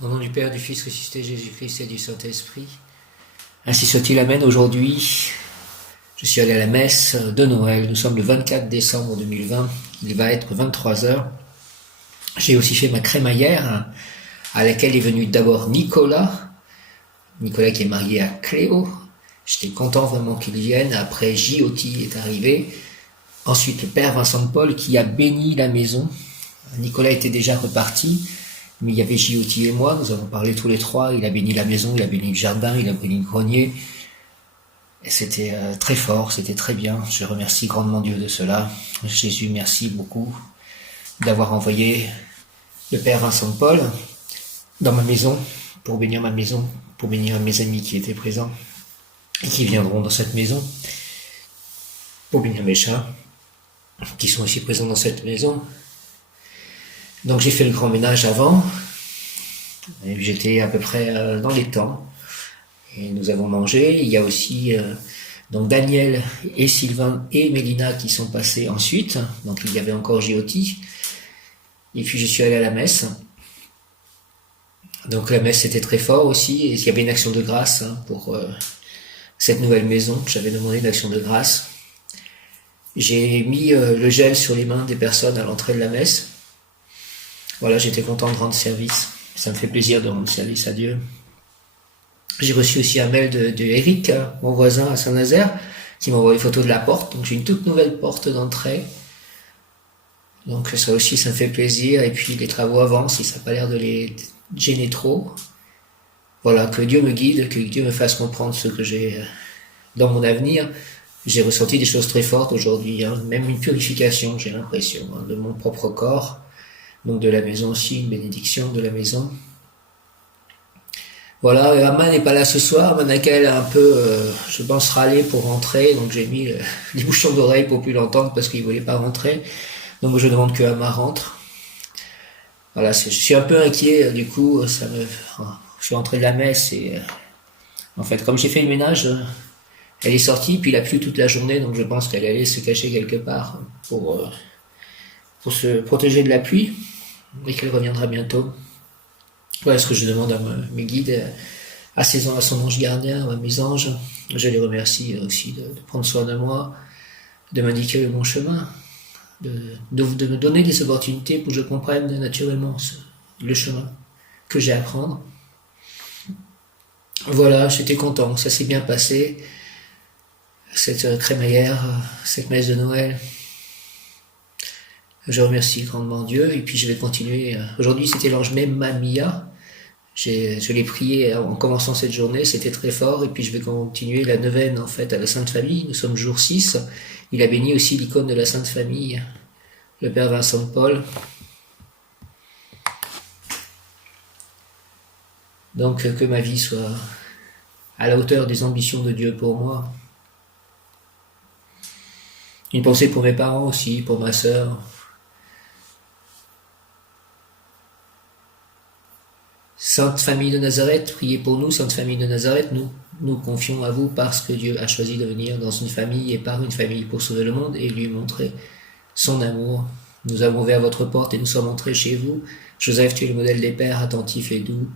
Au nom du Père, du Fils ressuscité Jésus-Christ et du Saint-Esprit. Ainsi soit-il, amen. Aujourd'hui, je suis allé à la messe de Noël. Nous sommes le 24 décembre 2020. Il va être 23 heures. J'ai aussi fait ma crémaillère, à laquelle est venu d'abord Nicolas. Nicolas qui est marié à Cléo. J'étais content vraiment qu'il vienne. Après, J.O.T. est arrivé. Ensuite, le Père Vincent de Paul qui a béni la maison. Nicolas était déjà reparti. Mais il y avait J.O.T. et moi, nous avons parlé tous les trois, il a béni la maison, il a béni le jardin, il a béni le grenier. Et c'était très fort, c'était très bien. Je remercie grandement Dieu de cela. Jésus, merci beaucoup d'avoir envoyé le Père Vincent de Paul dans ma maison, pour bénir mes amis qui étaient présents et qui viendront dans cette maison, pour bénir mes chats, qui sont aussi présents dans cette maison. Donc j'ai fait le grand ménage avant, et j'étais à peu près dans les temps, et nous avons mangé. Il y a aussi donc Daniel et Sylvain et Mélina qui sont passés ensuite, donc il y avait encore J.O.T. Et puis je suis allé à la messe. Donc la messe était très fort aussi, et il y avait une action de grâce pour cette nouvelle maison. J'avais demandé d'action de grâce. J'ai mis le gel sur les mains des personnes à l'entrée de la messe. Voilà, j'étais content de rendre service. Ça me fait plaisir de rendre service à Dieu. J'ai reçu aussi un mail de Eric, mon voisin à Saint-Nazaire, qui m'envoie les photos de la porte. Donc j'ai une toute nouvelle porte d'entrée. Donc ça aussi, ça me fait plaisir. Et puis les travaux avancent, et ça n'a pas l'air de les gêner trop. Voilà, que Dieu me guide, que Dieu me fasse comprendre ce que j'ai dans mon avenir. J'ai ressenti des choses très fortes aujourd'hui, même une purification, j'ai l'impression, de mon propre corps. Donc de la maison aussi, une bénédiction de la maison. Voilà, Aman n'est pas là ce soir. Manakel a un peu, je pense, râlé pour rentrer. Donc j'ai mis les bouchons d'oreille pour plus l'entendre parce qu'il voulait pas rentrer. Donc je demande que Aman rentre. Voilà, je suis un peu inquiet. Du coup, je suis rentré de la messe et en fait, comme j'ai fait le ménage, elle est sortie. Puis il a plu toute la journée, donc je pense qu'elle allait se cacher quelque part pour se protéger de la pluie, et qu'elle reviendra bientôt. Voilà ce que je demande à mes guides, à son ange gardien, à mes anges. Je les remercie aussi de prendre soin de moi, de m'indiquer le bon chemin, de me donner des opportunités pour que je comprenne naturellement le chemin que j'ai à prendre. Voilà, j'étais content, ça s'est bien passé, cette crémaillère, cette messe de Noël. Je remercie grandement Dieu, et puis je vais continuer. Aujourd'hui, c'était l'ange Mamia. Je l'ai prié en commençant cette journée, c'était très fort, et puis je vais continuer la neuvaine, en fait, à la Sainte Famille. Nous sommes jour 6. Il a béni aussi l'icône de la Sainte Famille, le Père Vincent de Paul. Donc, que ma vie soit à la hauteur des ambitions de Dieu pour moi. Une pensée pour mes parents aussi, pour ma sœur. Sainte Famille de Nazareth, priez pour nous. Sainte Famille de Nazareth, nous confions à vous parce que Dieu a choisi de venir dans une famille et par une famille pour sauver le monde et lui montrer son amour. Nous avons ouvert votre porte et nous sommes entrés chez vous. Joseph, tu es le modèle des pères, attentif et doux,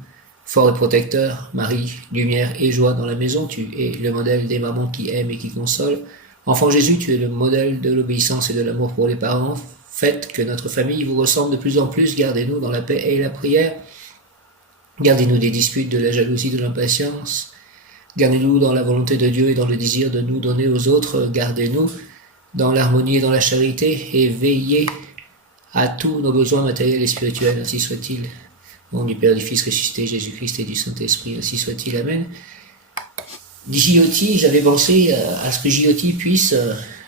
fort et protecteur. Marie, lumière et joie dans la maison, tu es le modèle des mamans qui aiment et qui consolent. Enfant Jésus, tu es le modèle de l'obéissance et de l'amour pour les parents. Faites que notre famille vous ressemble de plus en plus. Gardez-nous dans la paix et la prière. Gardez-nous des disputes, de la jalousie, de l'impatience. Gardez-nous dans la volonté de Dieu et dans le désir de nous donner aux autres. Gardez-nous dans l'harmonie et dans la charité, et veillez à tous nos besoins matériels et spirituels, ainsi soit-il. Au nom du Père, du Fils ressuscité, Jésus-Christ et du Saint-Esprit, ainsi soit-il. Amen. J.O.T., j'avais pensé à ce que J.O.T. puisse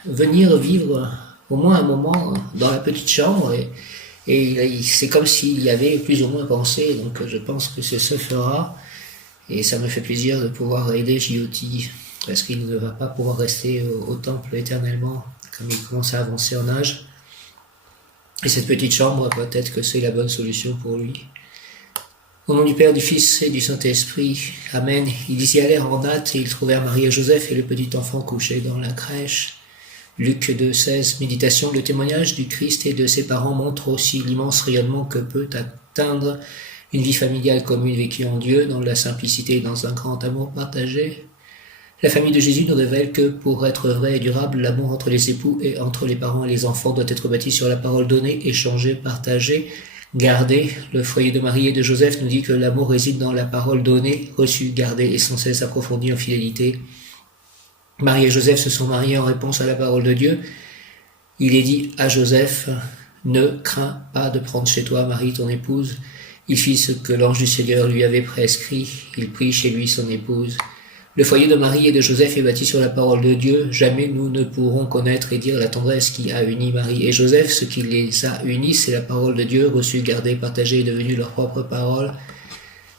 venir vivre au moins un moment dans la petite chambre, et c'est comme s'il y avait plus ou moins pensé, donc je pense que ce se fera, et ça me fait plaisir de pouvoir aider J.O.T., parce qu'il ne va pas pouvoir rester au temple éternellement, comme il commence à avancer en âge. Et cette petite chambre, peut-être que c'est la bonne solution pour lui. Au nom du Père, du Fils et du Saint-Esprit, Amen. Ils y allèrent en hâte, et ils trouvèrent Marie et Joseph et le petit enfant couché dans la crèche. Luc 2,16. Méditation. Le témoignage du Christ et de ses parents montre aussi l'immense rayonnement que peut atteindre une vie familiale commune vécue en Dieu, dans la simplicité et dans un grand amour partagé. La famille de Jésus nous révèle que pour être vrai et durable, l'amour entre les époux et entre les parents et les enfants doit être bâti sur la parole donnée, échangée, partagée, gardée. Le foyer de Marie et de Joseph nous dit que l'amour réside dans la parole donnée, reçue, gardée et sans cesse approfondie en fidélité. Marie et Joseph se sont mariés en réponse à la parole de Dieu. Il est dit à Joseph, « Ne crains pas de prendre chez toi Marie, ton épouse. » Il fit ce que l'ange du Seigneur lui avait prescrit. Il prit chez lui son épouse. Le foyer de Marie et de Joseph est bâti sur la parole de Dieu. Jamais nous ne pourrons connaître et dire la tendresse qui a uni Marie et Joseph. Ce qui les a unis, c'est la parole de Dieu, reçue, gardée, partagée et devenue leur propre parole.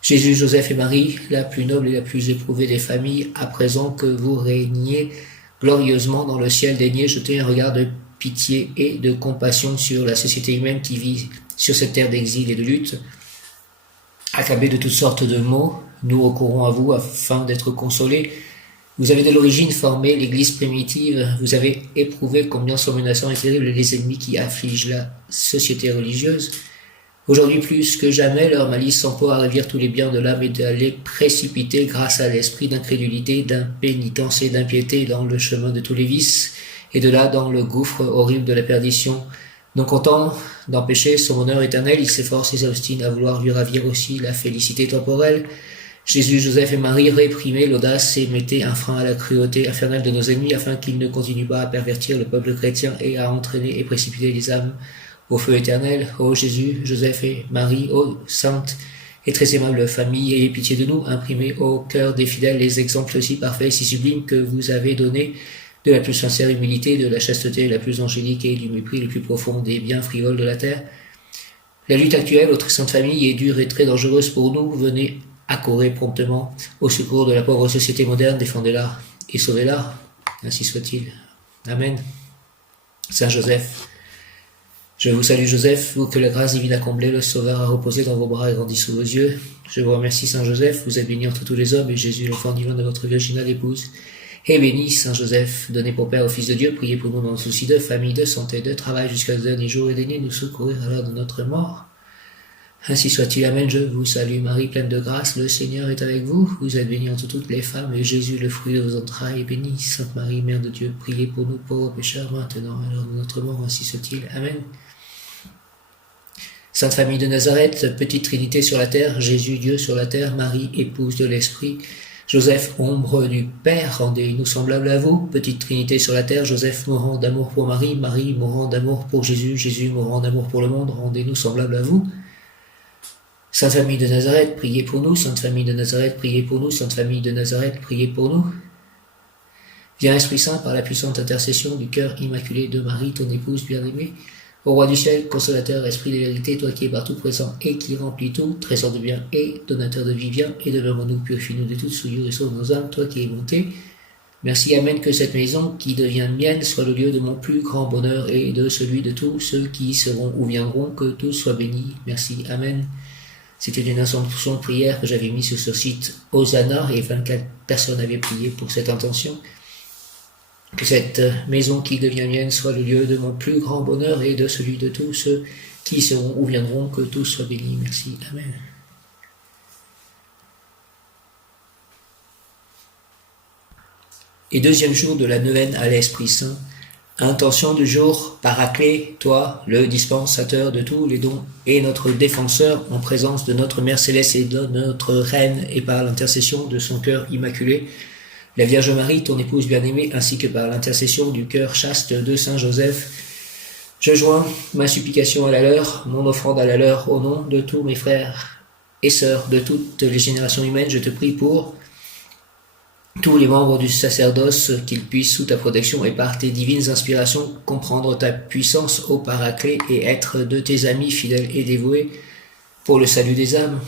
Jésus, Joseph et Marie, la plus noble et la plus éprouvée des familles, à présent que vous régnez glorieusement dans le ciel, daignez jeter un regard de pitié et de compassion sur la société humaine qui vit sur cette terre d'exil et de lutte. Accablés de toutes sortes de maux, nous recourons à vous afin d'être consolés. Vous avez de l'origine formé l'Église primitive, vous avez éprouvé combien sont menaçants et terribles les ennemis qui affligent la société religieuse. Aujourd'hui plus que jamais, leur malice s'emploie à ravir tous les biens de l'âme et à les précipiter grâce à l'esprit d'incrédulité, d'impénitence et d'impiété dans le chemin de tous les vices, et de là dans le gouffre horrible de la perdition. Non content d'empêcher son honneur éternel, il s'efforce et s'obstine à vouloir lui ravir aussi la félicité temporelle. Jésus, Joseph et Marie réprimaient l'audace et mettaient un frein à la cruauté infernale de nos ennemis afin qu'ils ne continuent pas à pervertir le peuple chrétien et à entraîner et précipiter les âmes au feu éternel. Ô Jésus, Joseph et Marie, ô sainte et très aimable famille, ayez pitié de nous, imprimez au cœur des fidèles les exemples si parfaits et si sublimes que vous avez donnés de la plus sincère humilité, de la chasteté la plus angélique et du mépris le plus profond des biens frivoles de la terre. La lutte actuelle, ô très sainte famille, est dure et très dangereuse pour nous. Venez accourir promptement au secours de la pauvre société moderne, défendez-la et sauvez-la. Ainsi soit-il. Amen. Saint Joseph, je vous salue Joseph, vous que la grâce divine a comblé, le Sauveur a reposé dans vos bras et grandi sous vos yeux. Je vous remercie Saint Joseph, vous êtes béni entre tous les hommes, et Jésus, l'enfant divin de votre virginale épouse, est béni. Saint Joseph, donné pour Père au Fils de Dieu, priez pour nous dans le souci de famille, de santé, de travail jusqu'à ce dernier jour, et daignez nous secourir à l'heure de notre mort. Ainsi soit-il. Amen. Je vous salue Marie, pleine de grâce, le Seigneur est avec vous. Vous êtes bénie entre toutes les femmes, et Jésus, le fruit de vos entrailles, est béni. Sainte Marie, Mère de Dieu, priez pour nous pauvres pécheurs, maintenant et à l'heure de notre mort. Ainsi soit-il. Amen. Sainte Famille de Nazareth, petite Trinité sur la terre, Jésus, Dieu sur la terre, Marie, épouse de l'Esprit, Joseph, ombre du Père, rendez-nous semblables à vous. Petite Trinité sur la terre, Joseph, mourant d'amour pour Marie, Marie, mourant d'amour pour Jésus, Jésus, mourant d'amour pour le monde, rendez-nous semblables à vous. Sainte Famille de Nazareth, priez pour nous. Sainte Famille de Nazareth, priez pour nous. Sainte Famille de Nazareth, priez pour nous. Viens Esprit Saint, par la puissante intercession du cœur immaculé de Marie, ton épouse bien-aimée, au roi du ciel, consolateur, esprit de vérité, toi qui es partout présent et qui remplis tout, trésor de bien et donateur de vie, viens et demeure-nous, purifie-nous de toute souillure et sauve nos âmes, toi qui es bonté. Merci, Amen, que cette maison qui devient mienne soit le lieu de mon plus grand bonheur et de celui de tous ceux qui y seront ou viendront, que tous soient bénis. Merci, Amen. C'était une intention de prière que j'avais mise sur ce site Hosanna et 24 personnes avaient prié pour cette intention. Que cette maison qui devient mienne soit le lieu de mon plus grand bonheur et de celui de tous ceux qui seront ou viendront, que tous soient bénis. Merci. Amen. Et deuxième jour de la neuvaine à l'Esprit Saint, intention du jour, Paraclet, toi, le dispensateur de tous les dons et notre défenseur en présence de notre Mère Céleste et de notre Reine et par l'intercession de son cœur immaculé, la Vierge Marie, ton épouse bien-aimée, ainsi que par l'intercession du cœur chaste de Saint Joseph, je joins ma supplication à la leur, mon offrande à la leur, au nom de tous mes frères et sœurs de toutes les générations humaines, je te prie pour tous les membres du sacerdoce, qu'ils puissent, sous ta protection et par tes divines inspirations, comprendre ta puissance au Paraclet et être de tes amis fidèles et dévoués pour le salut des âmes.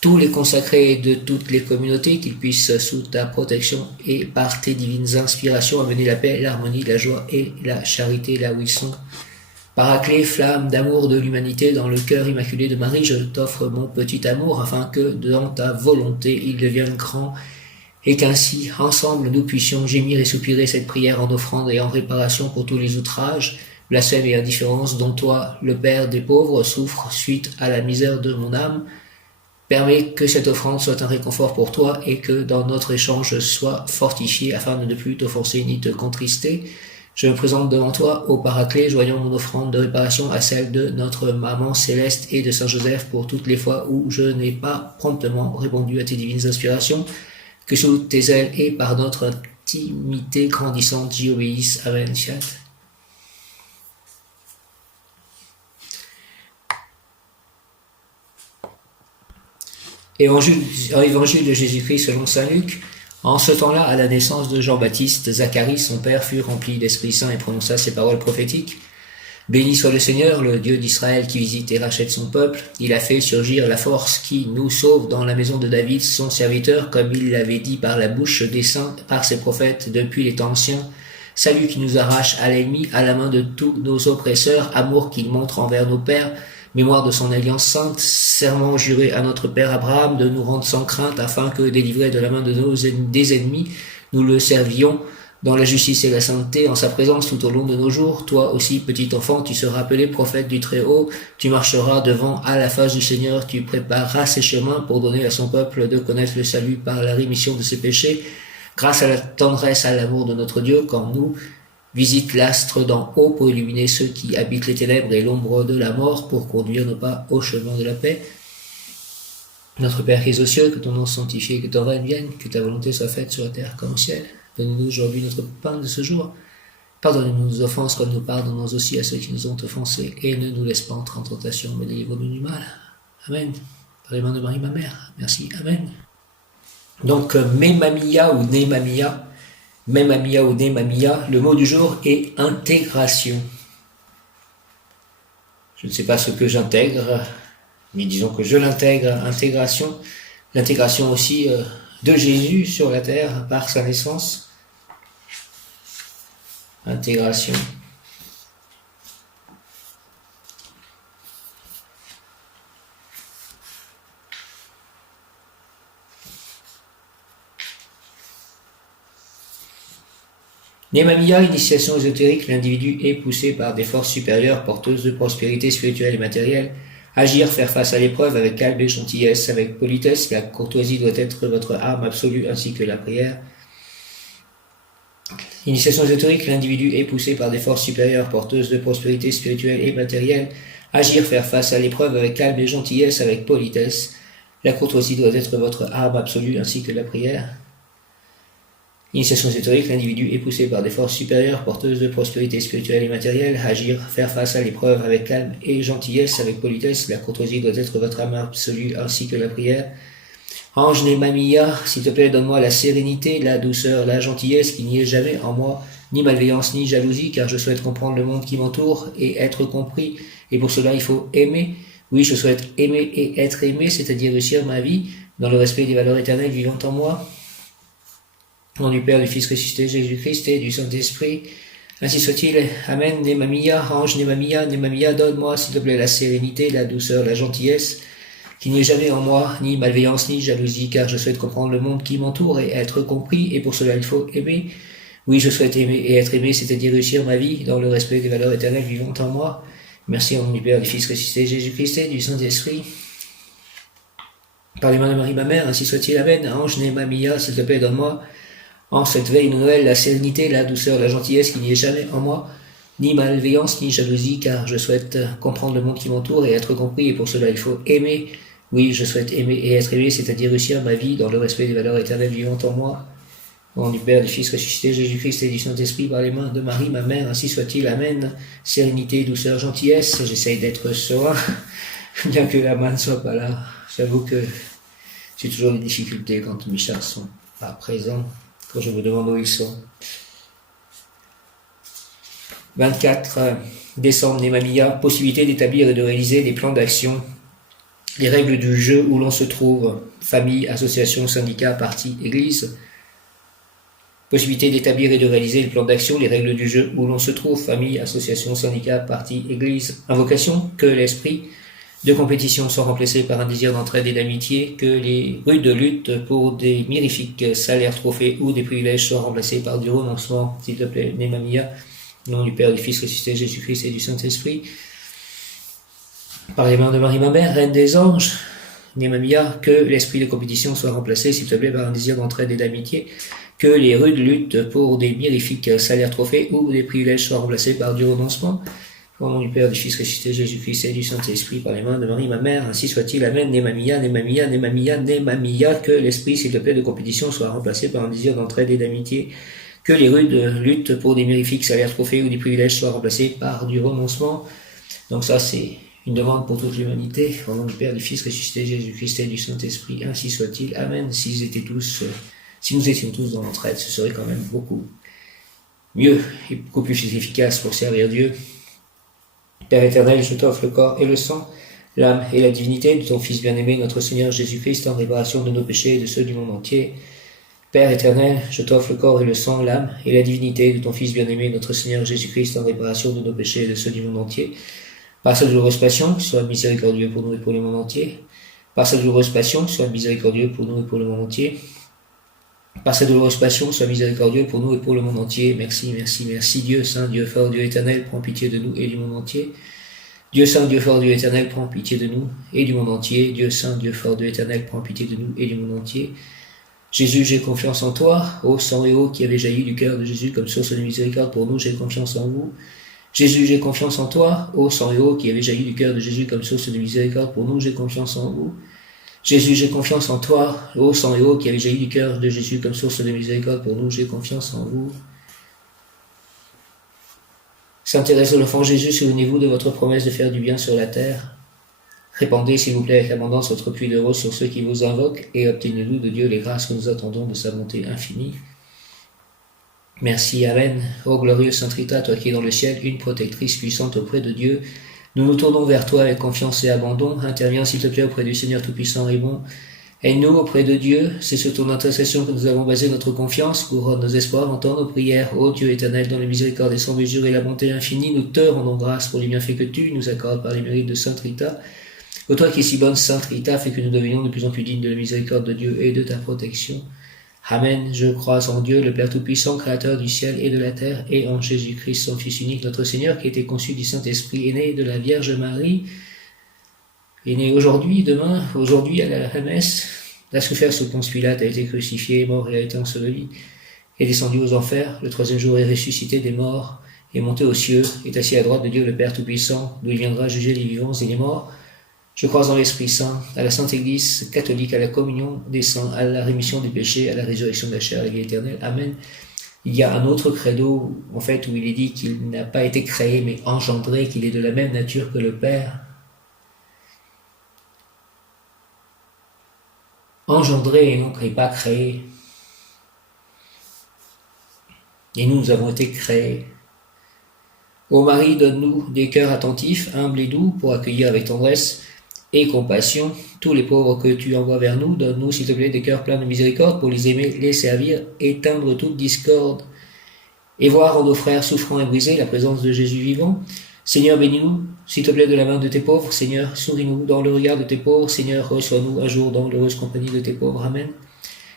Tous les consacrés de toutes les communautés, qu'ils puissent, sous ta protection et par tes divines inspirations, amener la paix, l'harmonie, la joie et la charité là où ils sont. Paraclet, flamme d'amour de l'humanité dans le cœur immaculé de Marie, je t'offre mon petit amour, afin que, dans ta volonté, il devienne grand, et qu'ainsi, ensemble, nous puissions gémir et soupirer cette prière en offrande et en réparation pour tous les outrages, blasphème et indifférence dont toi, le Père des pauvres, souffre suite à la misère de mon âme. Permets que cette offrande soit un réconfort pour toi et que dans notre échange soit fortifié afin de ne plus t'offenser ni te contrister. Je me présente devant toi, ô Paraclet, joignant mon offrande de réparation à celle de notre Maman Céleste et de Saint Joseph pour toutes les fois où je n'ai pas promptement répondu à tes divines inspirations, que sous tes ailes et par notre intimité grandissante j'y obéisse. Amen. Évangile de Jésus-Christ selon saint Luc. En ce temps-là, à la naissance de Jean-Baptiste, Zacharie, son père, fut rempli d'Esprit Saint et prononça ces paroles prophétiques. Béni soit le Seigneur, le Dieu d'Israël, qui visite et rachète son peuple. Il a fait surgir la force qui nous sauve dans la maison de David, son serviteur, comme il l'avait dit par la bouche des saints, par ses prophètes, depuis les temps anciens. Salut qui nous arrache à l'ennemi, à la main de tous nos oppresseurs, amour qu'il montre envers nos pères, mémoire de son alliance sainte, serment juré à notre Père Abraham de nous rendre sans crainte, afin que, délivrés de la main des ennemis, nous le servions dans la justice et la sainteté, en sa présence tout au long de nos jours. Toi aussi, petit enfant, tu seras appelé prophète du Très-Haut, tu marcheras devant à la face du Seigneur, tu prépareras ses chemins pour donner à son peuple de connaître le salut par la rémission de ses péchés, grâce à la tendresse, à l'amour de notre Dieu, quand nous visite l'astre d'en haut pour illuminer ceux qui habitent les ténèbres et l'ombre de la mort, pour conduire nos pas au chemin de la paix. Notre Père qui es aux cieux, que ton nom soit sanctifié, que ton règne vienne, que ta volonté soit faite sur la terre comme au ciel. Donne-nous aujourd'hui notre pain de ce jour. Pardonne-nous nos offenses comme nous pardonnons aussi à ceux qui nous ont offensés, et ne nous laisse pas entrer en tentation, mais délivre-nous du mal. Amen. Par les mains de Marie, ma mère. Merci. Amen. Donc, Memamia ou Nemamia, Memamia ou Nemamia, le mot du jour est intégration. Je ne sais pas ce que j'intègre, mais disons que je l'intègre, intégration. L'intégration aussi de Jésus sur la terre par sa naissance. Intégration. Nemamia, initiation ésotérique, l'individu est poussé par des forces supérieures porteuses de prospérité spirituelle et matérielle. Agir, faire face à l'épreuve avec calme et gentillesse, avec politesse. La courtoisie doit être votre arme absolue ainsi que la prière. Initiation ésotérique, l'individu est poussé par des forces supérieures porteuses de prospérité spirituelle et matérielle. Agir, faire face à l'épreuve avec calme et gentillesse, avec politesse. La courtoisie doit être votre arme absolue ainsi que la prière. Initiation ésotérique, l'individu est poussé par des forces supérieures porteuses de prospérité spirituelle et matérielle. Agir, faire face à l'épreuve avec calme et gentillesse, avec politesse. La courtoisie doit être votre âme absolue ainsi que la prière. Ange Nemamia, s'il te plaît, donne-moi la sérénité, la douceur, la gentillesse qui n'y est jamais en moi, ni malveillance, ni jalousie, car je souhaite comprendre le monde qui m'entoure et être compris. Et pour cela, il faut aimer. Oui, je souhaite aimer et être aimé, c'est-à-dire réussir ma vie dans le respect des valeurs éternelles vivantes en moi. Au nom du Père, du Fils ressuscité, Jésus-Christ et du Saint-Esprit. Ainsi soit-il. Amen. Nemamia, ange Nemamia, Nemamia, donne-moi, s'il te plaît, la sérénité, la douceur, la gentillesse, qu'il n'y ait jamais en moi ni malveillance, ni jalousie, car je souhaite comprendre le monde qui m'entoure et être compris, et pour cela il faut aimer. Oui, je souhaite aimer et être aimé, c'est-à-dire réussir ma vie dans le respect des valeurs éternelles vivantes en moi. Merci au nom du Père, du Fils ressuscité, Jésus-Christ et du Saint-Esprit. Par les mains de Marie, ma mère, ainsi soit-il. Amen. Ange Nemamia, s'il te plaît, donne-moi, en cette veille de Noël, la sérénité, la douceur, la gentillesse qui n'y est jamais en moi, ni malveillance, ni jalousie, car je souhaite comprendre le monde qui m'entoure et être compris, et pour cela il faut aimer. Oui, je souhaite aimer et être aimé, c'est-à-dire réussir ma vie dans le respect des valeurs éternelles vivantes en moi. Au nom du Père, du Fils ressuscité, Jésus-Christ et du Saint-Esprit, par les mains de Marie, ma mère, ainsi soit-il. Amen. Sérénité, douceur, gentillesse, j'essaye d'être serein, bien que la main ne soit pas là. J'avoue que j'ai toujours des difficultés quand mes chats sont pas présents. Quand je me demande où ils sont. 24 décembre, Nemamia, possibilité d'établir et de réaliser des plans d'action, les règles du jeu où l'on se trouve, famille, association, syndicat, parti, église. Possibilité d'établir et de réaliser les plans d'action, les règles du jeu où l'on se trouve, famille, association, syndicat, parti, église. Invocation, que l'esprit de compétition sont remplacés par un désir d'entraide et d'amitié, que les rudes luttes pour des mirifiques salaires, trophées ou des privilèges soient remplacés par du renoncement, s'il te plaît, Nemamia, Au nom du Père, du Fils ressuscité, Jésus-Christ et du Saint-Esprit. Par les mains de Marie, ma mère, Reine des anges, Némamia, que l'esprit de compétition soit remplacé, s'il te plaît, par un désir d'entraide et d'amitié, que les rudes luttes pour des mirifiques salaires trophées ou des privilèges soient remplacés par du renoncement. Au nom du Père, du Fils ressuscité, Jésus-Christ et du Saint-Esprit, par les mains de Marie, ma mère, ainsi soit-il. Amen. Némamia, Némamia, Némamia, Némamia, que l'esprit, s'il te plaît, de compétition soit remplacé par un désir d'entraide et d'amitié, que les rudes luttes pour des mirifiques salaires trophées ou des privilèges soient remplacés par du renoncement. Donc ça, c'est une demande pour toute l'humanité. Au nom du Père, du Fils ressuscité, Jésus-Christ et du Saint-Esprit, ainsi soit-il. Amen. Si nous étions tous dans l'entraide, ce serait quand même beaucoup mieux et beaucoup plus efficace pour servir Dieu. Père éternel, je t'offre le corps et le sang, l'âme et la divinité de ton Fils bien-aimé, notre Seigneur Jésus-Christ, en réparation de nos péchés et de ceux du monde entier. Père éternel, je t'offre le corps et le sang, l'âme et la divinité de ton Fils bien-aimé, notre Seigneur Jésus-Christ, en réparation de nos péchés et de ceux du monde entier. Par sa douloureuse passion, sois miséricordieux pour nous et pour le monde entier. Par sa douloureuse passion, sois miséricordieux pour nous et pour le monde entier. Par sa douloureuse passion, sois miséricordieux pour nous et pour le monde entier. Merci, merci, merci. Dieu saint, Dieu fort, Dieu éternel, prends pitié de nous et du monde entier. Dieu saint, Dieu fort, Dieu éternel, prends pitié de nous et du monde entier. Dieu saint, Dieu fort, Dieu éternel, prends pitié de nous et du monde entier. Jésus, j'ai confiance en toi, ô sang et eau qui avait jailli du cœur de Jésus comme source de miséricorde pour nous, j'ai confiance en vous. Jésus, j'ai confiance en toi, ô sang et eau qui avait jailli du cœur de Jésus comme source de miséricorde pour nous, j'ai confiance en vous. Jésus, j'ai confiance en toi, ô sang et eau qui avait jailli du cœur de Jésus comme source de miséricorde pour nous, j'ai confiance en vous. Sainte Thérèse de l'Enfant Jésus, souvenez-vous de votre promesse de faire du bien sur la terre. Répandez, s'il vous plaît, avec abondance votre pluie de roses sur ceux qui vous invoquent et obtenez-nous de Dieu les grâces que nous attendons de sa bonté infinie. Merci, Amen. Ô glorieux Sainte Rita, toi qui es dans le ciel, une protectrice puissante auprès de Dieu, nous nous tournons vers toi avec confiance et abandon. Interviens, s'il te plaît, auprès du Seigneur Tout-Puissant et bon. Aide-nous auprès de Dieu. C'est sur ton intercession que nous avons basé notre confiance. Couronne nos espoirs, entends nos prières. Ô Dieu éternel, dans la miséricorde et sans mesure et la bonté infinie, nous te rendons grâce pour les bienfaits que tu nous accordes par les mérites de Sainte Rita. Ô toi qui es si bonne, Sainte Rita, fais que nous devenions de plus en plus dignes de la miséricorde de Dieu et de ta protection. Amen. Je crois en Dieu, le Père Tout-Puissant, Créateur du ciel et de la terre, et en Jésus-Christ, son Fils unique, notre Seigneur, qui a été conçu du Saint-Esprit, est né de la Vierge Marie, est né aujourd'hui, demain, aujourd'hui à la messe, a souffert sous Ponce Pilate, a été crucifié, mort et a été enseveli, est descendu aux enfers, le troisième jour est ressuscité des morts, est monté aux cieux, est assis à droite de Dieu, le Père Tout-Puissant, d'où il viendra juger les vivants et les morts. Je crois en l'Esprit Saint, à la Sainte Église catholique, à la communion des saints, à la rémission des péchés, à la résurrection de la chair, à la vie éternelle. Amen. Il y a un autre credo, en fait, où il est dit qu'il n'a pas été créé, mais engendré, qu'il est de la même nature que le Père. Engendré et non pas créé. Et nous avons été créés. Ô Marie, donne-nous des cœurs attentifs, humbles et doux, pour accueillir avec tendresse et compassion tous les pauvres que tu envoies vers nous. Donne-nous, s'il te plaît, des cœurs pleins de miséricorde pour les aimer, les servir, éteindre toute discorde et voir en nos frères souffrants et brisés la présence de Jésus vivant. Seigneur, bénis-nous, s'il te plaît, de la main de tes pauvres. Seigneur, souris-nous dans le regard de tes pauvres. Seigneur, reçois-nous un jour dans l'heureuse compagnie de tes pauvres. Amen.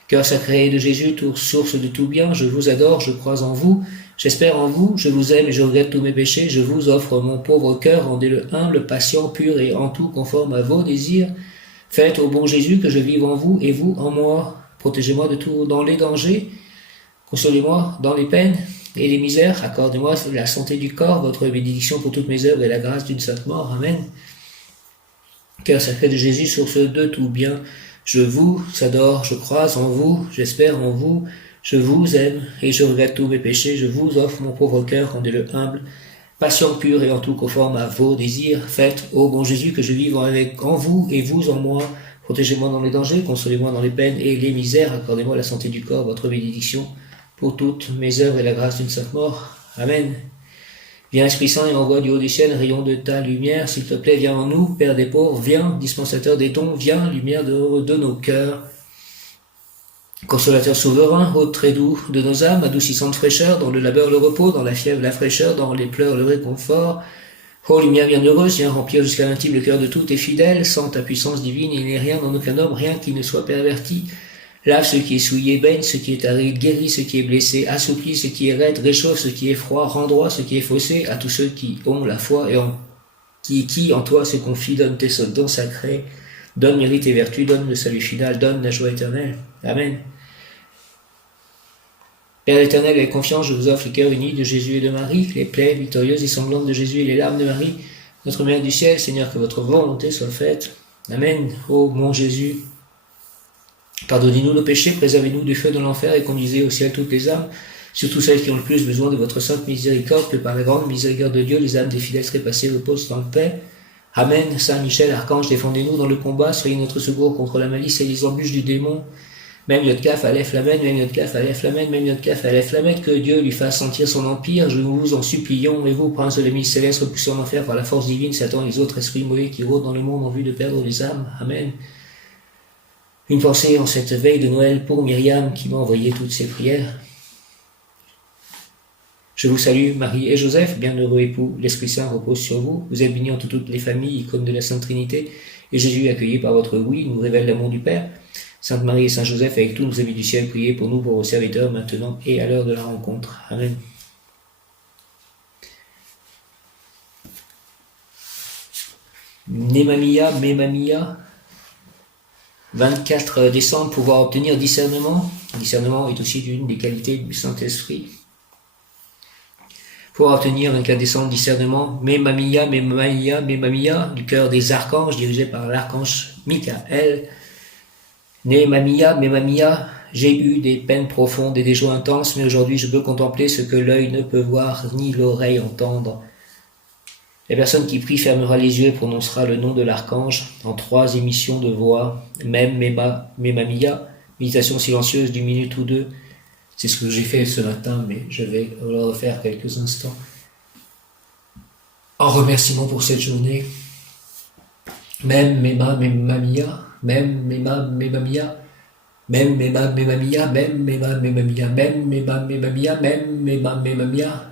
Cœur sacré de Jésus, source de tout bien, je vous adore, je crois en vous, j'espère en vous, je vous aime et je regrette tous mes péchés, je vous offre mon pauvre cœur, rendez-le humble, patient, pur et en tout conforme à vos désirs. Faites au bon Jésus que je vive en vous et vous en moi. Protégez-moi de tout dans les dangers, consolez-moi dans les peines et les misères, accordez-moi la santé du corps, votre bénédiction pour toutes mes œuvres et la grâce d'une sainte mort. Amen. Cœur sacré de Jésus, source de tout bien, je vous adore, je crois en vous, j'espère en vous, je vous aime et je regrette tous mes péchés, je vous offre mon pauvre cœur, rendez-le humble, patient, pur et en tout conforme à vos désirs. Faites, ô bon Jésus, que je vive en vous et vous en moi. Protégez-moi dans les dangers, consolez-moi dans les peines et les misères, accordez-moi la santé du corps, votre bénédiction pour toutes mes œuvres et la grâce d'une sainte mort. Amen. Viens Esprit Saint et envoie du haut des ciels, rayon de ta lumière, s'il te plaît, viens en nous, Père des pauvres, viens, dispensateur des dons, viens, lumière de nos cœurs. Consolateur souverain, hôte très doux de nos âmes, adoucissante fraîcheur, dans le labeur le repos, dans la fièvre la fraîcheur, dans les pleurs le réconfort. Ô lumière bienheureuse, viens remplir jusqu'à l'intime le cœur de tous tes fidèles, sans ta puissance divine, il n'est rien dans aucun homme, rien qui ne soit perverti. Lave ce qui est souillé, baigne ce qui est aride, guéris ce qui est blessé, assouplis ce qui est raide, réchauffe ce qui est froid, rend droit ce qui est faussé, à tous ceux qui ont la foi et qui en toi se confient, donne tes dons sacrés, donne mérite et vertu, donne le salut final, donne la joie éternelle. Amen. Père éternel, avec confiance, je vous offre le cœur uni de Jésus et de Marie, les plaies victorieuses et sanglantes de Jésus et les larmes de Marie, notre Mère du ciel. Seigneur, que votre volonté soit faite. Amen. Ô mon Jésus, pardonnez-nous nos péchés, préservez-nous du feu de l'enfer et conduisez au ciel toutes les âmes, surtout celles qui ont le plus besoin de votre sainte miséricorde, que par la grande miséricorde de Dieu, les âmes des fidèles trépassés reposent en paix. Amen. Saint Michel, archange, défendez-nous dans le combat, soyez notre secours contre la malice et les embûches du démon. Même Yodkaf, Aleph, Lamed, même Yodkaf, Aleph, Lamed, même Yodkaf, Aleph, Lamed, que Dieu lui fasse sentir son empire, je vous en supplions, et vous, prince de l'ennemi céleste, repoussés en enfer par la force divine, Satan et les autres esprits mauvais qui rôdent dans le monde en vue de perdre les âmes. Amen. Une pensée en cette veille de Noël pour Myriam qui m'a envoyé toutes ses prières. Je vous salue, Marie et Joseph, bienheureux époux, l'Esprit Saint repose sur vous. Vous êtes bénis entre toutes les familles, icônes de la Sainte Trinité, et Jésus, accueilli par votre oui, nous révèle l'amour du Père. Sainte Marie et Saint Joseph, avec tous nos amis du ciel, priez pour nous, pour vos serviteurs, maintenant et à l'heure de la rencontre. Amen. Nemamia, Memamia, 24 décembre, pouvoir obtenir discernement. Discernement est aussi l'une des qualités du Saint-Esprit. Pouvoir obtenir 24 décembre, discernement, Memamia, Memamia, Memamia, du cœur des archanges, dirigé par l'archange Michael. Memamia, j'ai eu des peines profondes et des joies intenses, mais aujourd'hui je peux contempler ce que l'œil ne peut voir, ni l'oreille entendre. La personne qui prie fermera les yeux et prononcera le nom de l'archange en 3 émissions de voix, même Memamia, méditation silencieuse d'une minute ou deux. C'est ce que j'ai fait ce matin, mais je vais le refaire quelques instants. En remerciement pour cette journée, même Memamia, même Memamia, même Memamia, même Memamia, même Memamia, même Memamia.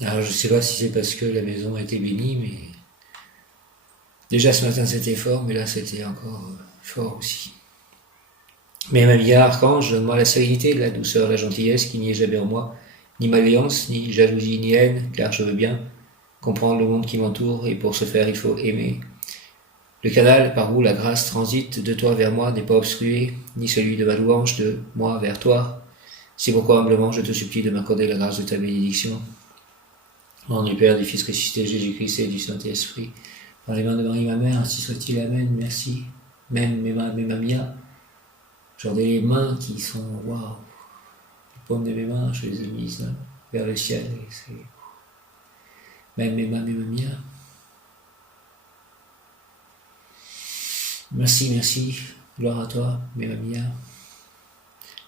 Alors je sais pas si c'est parce que la maison a été bénie, mais déjà ce matin c'était fort, mais là c'était encore fort aussi. Mais ma vie archange, donne-moi la sérénité, la douceur, la gentillesse qui n'y est jamais en moi, ni malveillance, ni jalousie, ni haine, car je veux bien comprendre le monde qui m'entoure, et pour ce faire il faut aimer. Le canal par où la grâce transite de toi vers moi n'est pas obstrué, ni celui de ma louange de moi vers toi. C'est pourquoi humblement je te supplie de m'accorder la grâce de ta bénédiction. Au nom du Père, du Fils ressuscité, Jésus-Christ et du Saint-Esprit, par les mains de Marie, ma mère, ainsi soit-il, Amen, merci. Même mes mains, genre des mains qui sont, waouh, les paumes de mes mains, je les ai mises là, vers le ciel, et c'est... Même mes mains, merci, merci, gloire à toi, mes mamia.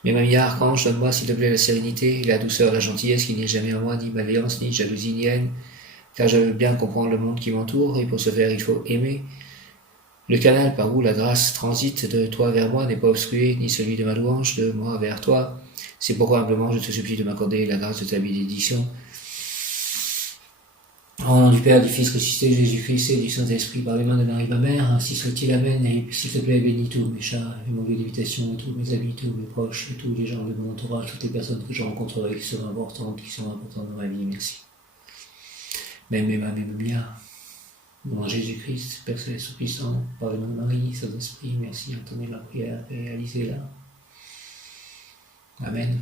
Mes mamia, archange, donne-moi s'il te plaît la sérénité, la douceur, la gentillesse qui n'est jamais en moi, ni malveillance, ni jalousie, ni haine, car je veux bien comprendre le monde qui m'entoure, et pour ce faire il faut aimer. Le canal par où la grâce transite de toi vers moi n'est pas obstrué, ni celui de ma louange de moi vers toi. C'est pourquoi humblement je te supplie de m'accorder la grâce de ta bénédiction. Au nom du Père, du Fils ressuscité, Jésus-Christ et du Saint-Esprit, par les mains de Marie, ma mère, ainsi soit-il, Amen. Et s'il te plaît, bénis tous mes chats, et mon lieu d'habitation, tous mes amis, tous mes proches, tous les gens de mon entourage, toutes les personnes que je rencontrerai qui sont importantes dans ma vie, merci. Même mes mains, mes miens, mon Jésus-Christ, Père Céleste Tout-Puissant, par les mains de Marie, Saint-Esprit, merci, entendez ma prière et réalisez-la. Amen.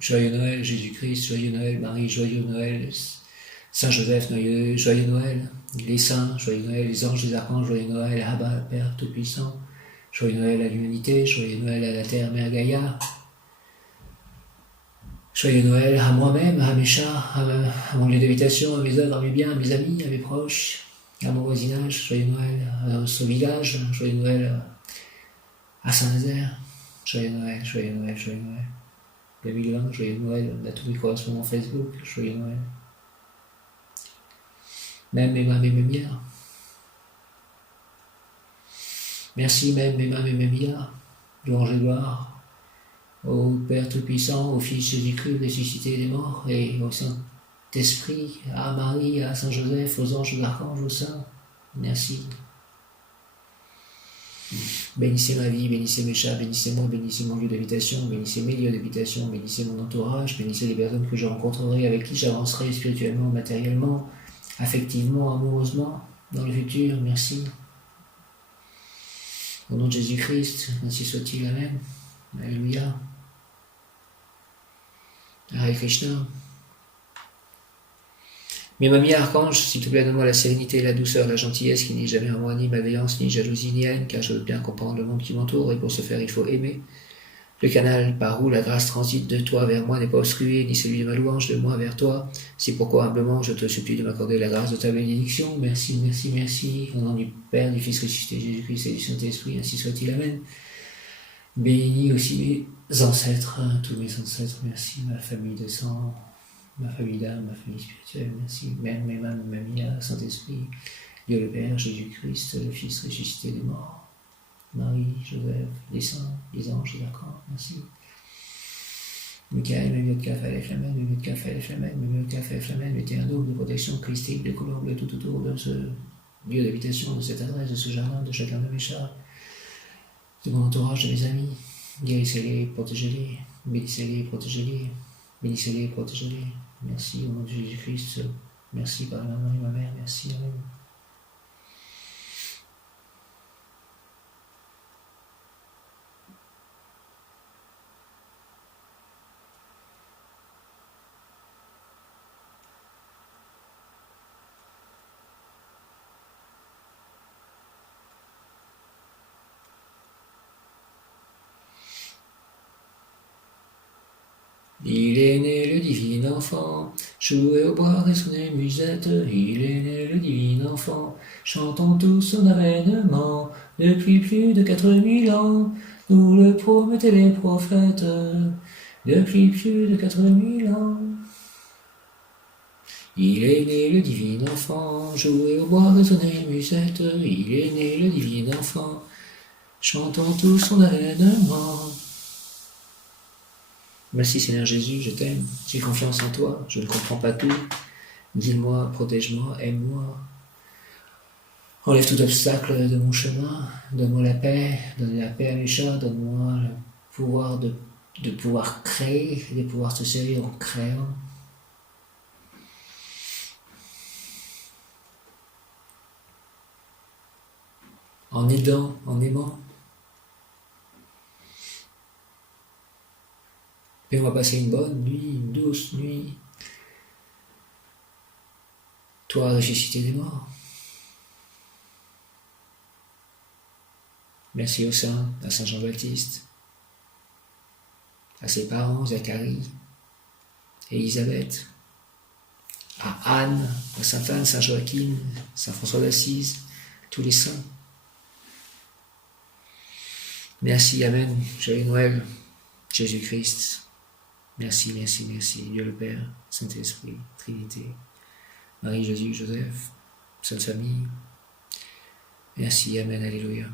Joyeux Noël, Jésus-Christ, joyeux Noël, Marie, joyeux Noël, Saint-Joseph, joyeux Noël, les saints, joyeux Noël, les anges, les archanges, joyeux Noël, Abba, Père Tout-Puissant, joyeux Noël à l'humanité, joyeux Noël à la terre, Mère Gaïa, joyeux Noël à moi-même, à mes chats, à mon lieu d'habitation, à mes œuvres, à mes biens, à mes amis, à mes proches, à mon voisinage, joyeux Noël à ce village, joyeux Noël à Saint-Nazaire, joyeux Noël, joyeux Noël, joyeux Noël. 2020, joyeux Noël, on a tous mes correspondants Facebook, joyeux Noël. Même mes mains, mes milliards. Merci, même mes mains, mes milliards. Louange et gloire au Père Tout-Puissant, au Fils Jésus-Christ, ressuscité des morts, et au Saint-Esprit, à Marie, à Saint-Joseph, aux anges, aux archanges, aux saints. Merci. Bénissez ma vie, bénissez mes chats, bénissez-moi, bénissez mon lieu d'habitation, bénissez mes lieux d'habitation, bénissez mon entourage, bénissez les personnes que je rencontrerai, avec qui j'avancerai spirituellement, matériellement, affectivement, amoureusement, dans le futur. Merci. Au nom de Jésus-Christ, ainsi soit-il, Amen. Alléluia. Hare Krishna. Mes mamies archanges, s'il te plaît, donne-moi la sérénité, la douceur, la gentillesse qui n'est jamais en moi, ni malveillance, ni jalousie, ni haine, car je veux bien comprendre le monde qui m'entoure, et pour ce faire, il faut aimer. Le canal par où la grâce transite de toi vers moi n'est pas obstrué, ni celui de ma louange de moi vers toi. C'est pourquoi, humblement, je te supplie de m'accorder la grâce de ta bénédiction. Merci, merci, merci. Au nom du Père, du Fils ressuscité, Jésus-Christ et du Saint-Esprit, ainsi soit-il, Amen. Bénis aussi mes ancêtres, tous mes ancêtres, merci, ma famille de sang, ma famille d'âme, ma famille spirituelle, merci, même mes mains, ma mamie, Saint-Esprit, Dieu le Père, Jésus-Christ, le Fils ressuscité des morts, Marie, Joseph, les saints, les anges, les archanges, merci. Michael, Mémiot-Kapha, Flamen, Mémiot-Kapha, Flamen, Mémiot-Kapha, Flamen, mettez un dôme de protection christique, de colombe tout autour de ce lieu d'habitation, de cette adresse, de ce jardin, de chacun de mes chats, de mon entourage, de mes amis. Guérissez-les, protégez-les, bénissez-les, protégez-les, bénissez-les, protégez-les. Merci au nom de Jésus-Christ, merci par la main de ma mère, merci, Amen. Il est né le divin enfant, jouez au bois et sonnez musette. Il est né le divin enfant, chantons tous son avènement. Depuis plus de 4000 ans, nous le promettaient les prophètes. Depuis plus de 4000 ans. Il est né le divin enfant, jouez au bois, résonnez musette. Il est né le divin enfant, chantons tout son avènement. Merci Seigneur Jésus, je t'aime, j'ai confiance en toi, je ne comprends pas tout. Guide-moi, protège-moi, aime-moi. Enlève tout obstacle de mon chemin, donne-moi la paix, donne la paix à mes chats, donne-moi le pouvoir de pouvoir créer, de pouvoir te servir en créant. En aidant, en aimant. Et on va passer une bonne nuit, une douce nuit. Toi, ressuscité des morts. Merci au Saint, à Saint Jean-Baptiste, à ses parents, Zacharie, Élisabeth, à Anne, à Sainte Anne, Saint Joachim, Saint François d'Assise, tous les saints. Merci, Amen. Joyeux Noël, Jésus-Christ. Merci, merci, merci. Dieu le Père, Saint-Esprit, Trinité, Marie, Jésus, Joseph, Sainte Famille. Merci, Amen, Alléluia.